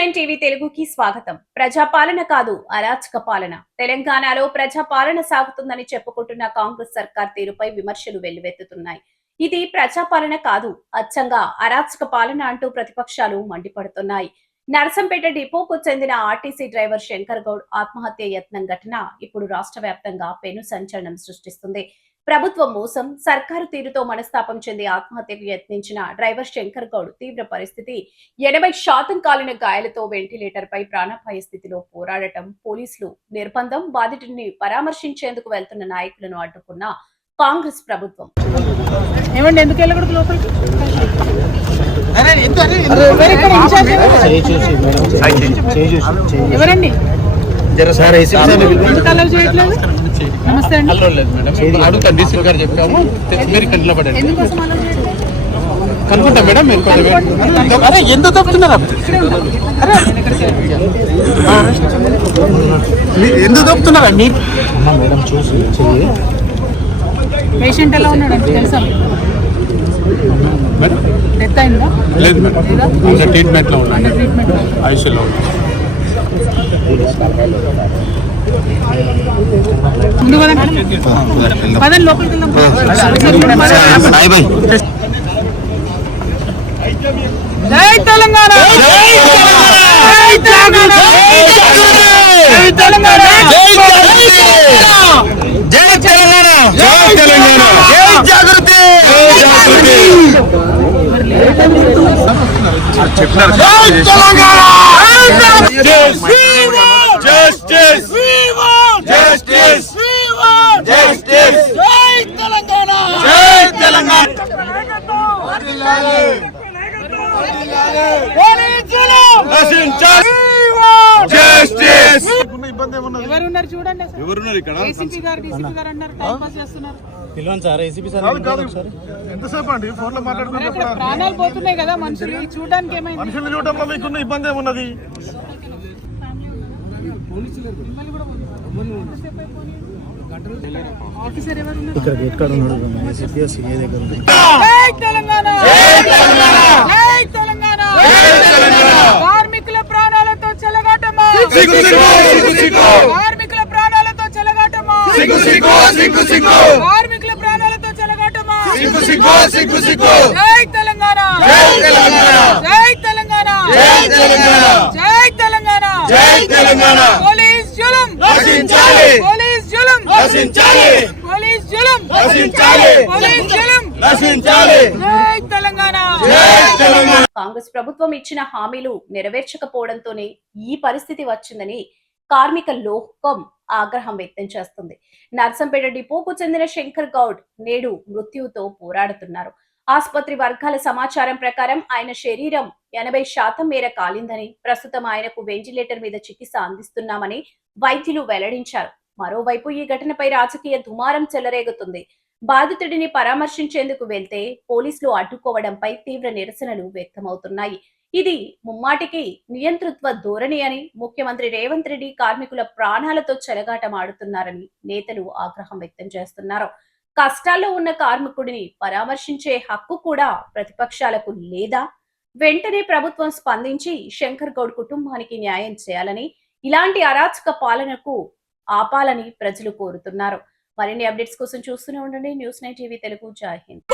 News 9 TV తెలుగుకి స్వాగతం. ప్రజాపాలన కాదు అరాచక పాలన. తెలంగాణలో ప్రజాపాలన సాగుతుందని చెప్పుకుంటున్న కాంగ్రెస్ సర్కార్ తీరుపై విమర్శలు వెల్లువెత్తుతున్నాయి. ఇది ప్రజాపాలన కాదు, అచ్చంగా అరాచక పాలన అంటూ ప్రతిపక్షాలు మండిపడుతున్నాయి. నర్సంపేట డిపోకు చెందిన ఆర్టీసీ డ్రైవర్ శంకర్ గౌడ్ ఆత్మహత్య యత్నం ఘటన ఇప్పుడు రాష్ట్ర వ్యాప్తంగా పెను సంచలనం సృష్టిస్తుంది. ప్రభుత్వ మోసం, సర్కారు తీరుతో మనస్తాపం చెంది ఆత్మహత్యకు యత్నించిన డ్రైవర్ శంకర్ గౌడ్ తీవ్ర పరిస్థితి 80% కాలిన గాయాలతో వెంటిలేటర్ పై ప్రాణాపాయ స్థితిలో పోరాడటం, పోలీసులు నిర్బంధం, బాధితుడిని పరామర్శించేందుకు వెళ్తున్న నాయకులను అడ్డుకున్న కాంగ్రెస్ ప్రభుత్వం. నమస్తే అండి. అడుగుతా డీసీ గారు చెప్పాము, మీరు కంట్లో పడండి కనుకుంటా మేడం. మీరు అరే ఎందుకు తప్పుతున్నారా, ఎందుకు తప్పుతున్నారా మీరు? మేడం చూసి పేషెంట్ ఎలా ఉన్నాడు తెలుసా? మేడం డెత్ అయిందా? లేదు మేడం, అండర్ ట్రీట్మెంట్లో ఉన్నాను, ఐసీయూలో ఉన్నాను. పదండి లోపలికి వెళ్దాం. జై తెలంగాణ, జై తెలంగాణ, జై తెలంగాణ, జై తెలంగాణ, జై తెలంగాణ, జై జాగృతి, చెప్పినారు. జై తెలంగాణ, జస్టిస్, జస్టిస్, జస్టిస్, జై తెలంగాణ, జై తెలంగాణ. ఎవరున్నారు చూడండి, ఎవరున్నారు ఇక్కడ? ఏసీపీ గారు, డీసీపీ గారు అన్నారు, టైం పాస్ చేస్తున్నారు. పిలవండి సార్, ఏసీపీ సార్. ఎంతసేపు అండి ఫోన్ లో మాట్లాడుకుంటే ప్రాణాలు పోతున్నాయి కదా మనుషులు, చూడడానికి ఏమైంది? మనుషులు చూడటంలో మీకున్న ఇబ్బంది ఏమున్నది? ఆఫీసర్ ఎవరున్నారు? ఇక్కడ గేట్ కార్డు ఉన్నాడు, ఏసీపీ సీఏ దగ్గర ఉంది. జై తెలంగాణ, జై తెలంగాణ, కార్మికుల ప్రాణాలతో చెలగాటమా, కార్మికుల ప్రాణాలతో చెలగాటమా, కార్మికుల ప్రాణాలతో చెలగాటమా. జై తెలంగాణ, జై తెలంగాణ, జై తెలంగాణ, జై తెలంగాణ. పోలీస్ జులుం నశించాలి, పోలీస్ జులుం నశించాలి, పోలీస్ జులుం నశించాలి, పోలీస్ జులుం నశించాలి. జై తెలంగాణ, జై తెలంగాణ. కాంగ్రెస్ ప్రభుత్వం ఇచ్చిన హామీలు నెరవేర్చకపోవడంతోనే ఈ పరిస్థితి వచ్చిందని కార్మిక లోకం ఆగ్రహం వ్యక్తం చేస్తుంది. నర్సంపేట డిపోకు చెందిన శంకర్ గౌడ్ నేడు మృత్యువుతో పోరాడుతున్నారు. ఆసుపత్రి వర్గాల సమాచారం ప్రకారం ఆయన శరీరం 80% మేర కాలిందని, ప్రస్తుతం ఆయనకు వెంటిలేటర్ మీద చికిత్స అందిస్తున్నామని వైద్యులు వెల్లడించారు. మరోవైపు ఈ ఘటనపై రాజకీయ దుమారం చెలరేగుతుంది. బాధితుడిని పరామర్శించేందుకు వెళ్తే పోలీసులు అడ్డుకోవడంపై తీవ్ర నిరసనలు వ్యక్తమవుతున్నాయి. ఇది ముమ్మాటికి నియంతృత్వ ధోరణి అని, ముఖ్యమంత్రి రేవంత్ రెడ్డి కార్మికుల ప్రాణాలతో చెలగాటమాడుతున్నారని నేతలు ఆగ్రహం వ్యక్తం చేస్తున్నారు. కష్టాల్లో ఉన్న కార్మికుడిని పరామర్శించే హక్కు కూడా ప్రతిపక్షాలకు లేదా? వెంటనే ప్రభుత్వం స్పందించి శంకర్ గౌడ్ కుటుంబానికి న్యాయం చేయాలని, ఇలాంటి అరాచక పాలనకు ఆపాలని ప్రజలు కోరుతున్నారు. మరిన్ని అప్డేట్స్ కోసం చూస్తూనే ఉండండి న్యూస్ 9 టీవీ తెలుగు. జై హింద్.